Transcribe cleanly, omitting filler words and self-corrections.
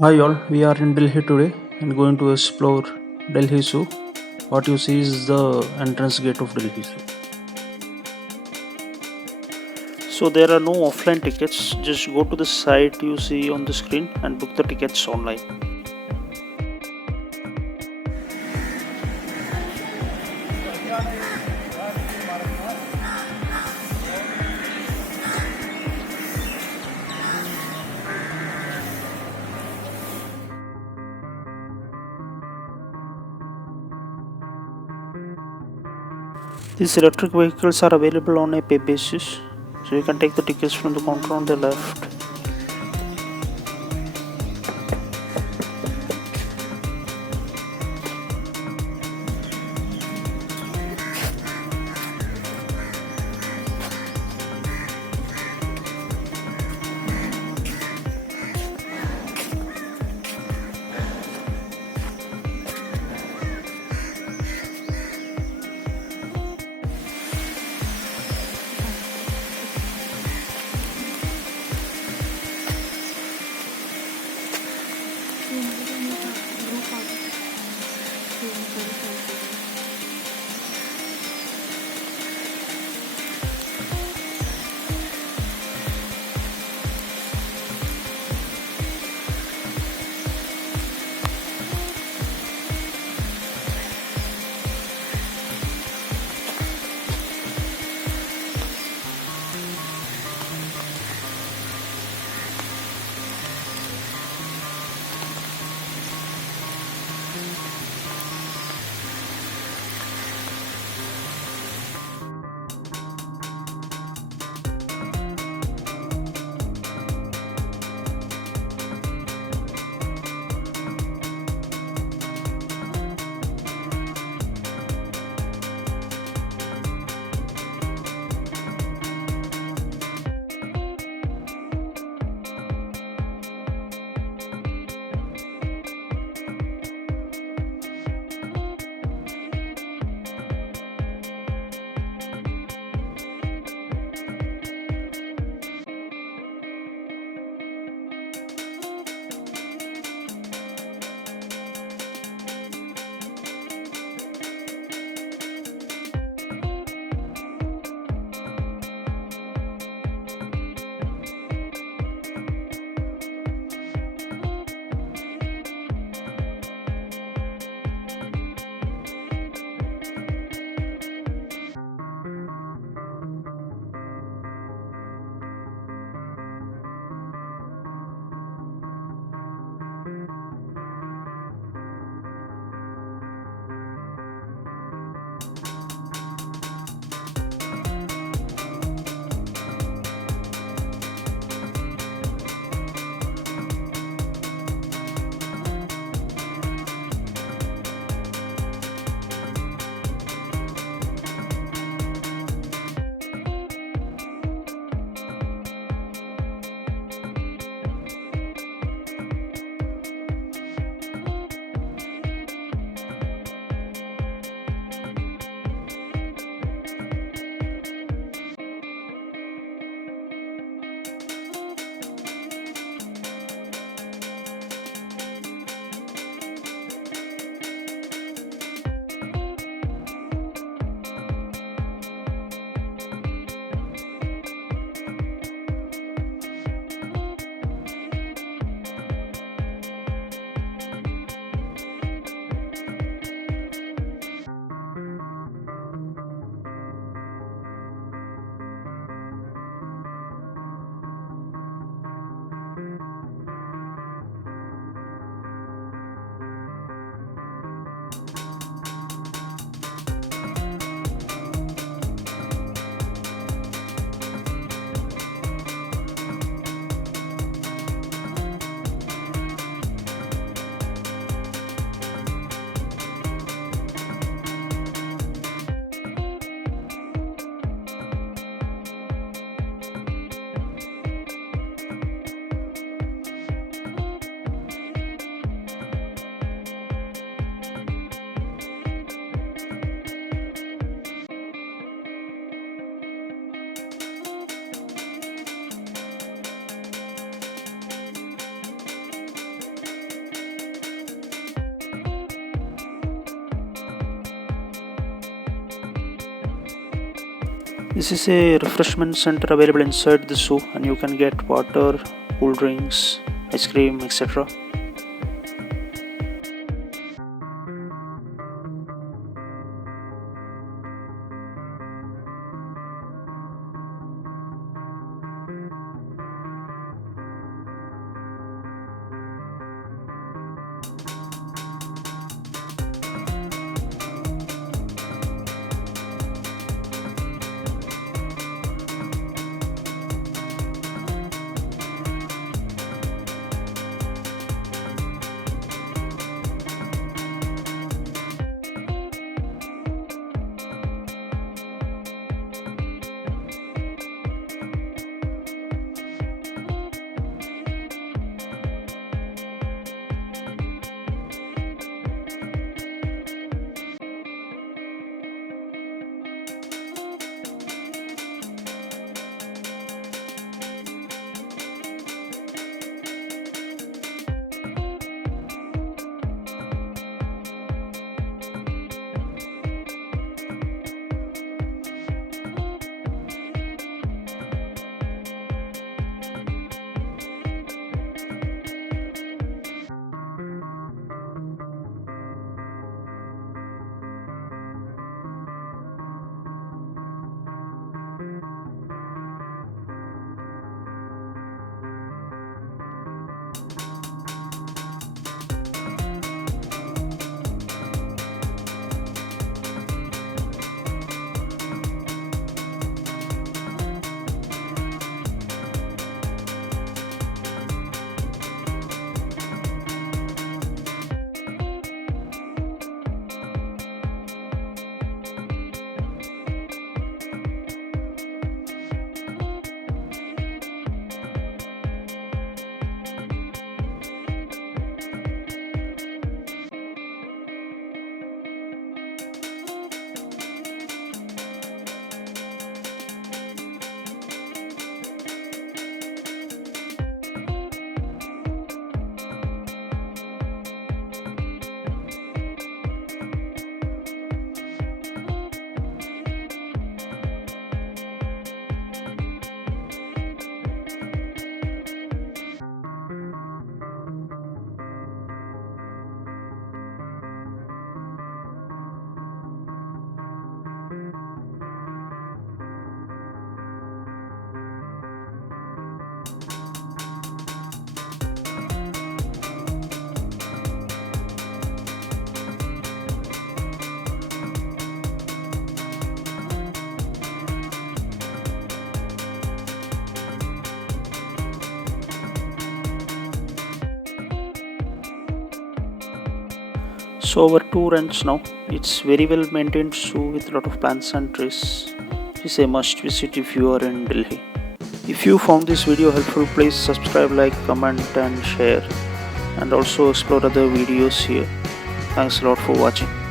Hi all, we are in Delhi today and going to explore Delhi Zoo. What you see is the entrance gate of Delhi Zoo. So there are no offline tickets, just go to the site you see on the screen and book the tickets online. These electric vehicles are available on a pay basis, so you can take the tickets from the counter on the left. This is a refreshment center available inside the zoo, and you can get water, cool drinks, ice cream, etc. So our tour ends now. It's very well maintained zoo with a lot of plants and trees. It's a must visit if you are in Delhi. If you found this video helpful, please subscribe, like, comment and share, and also explore other videos here. Thanks a lot for watching.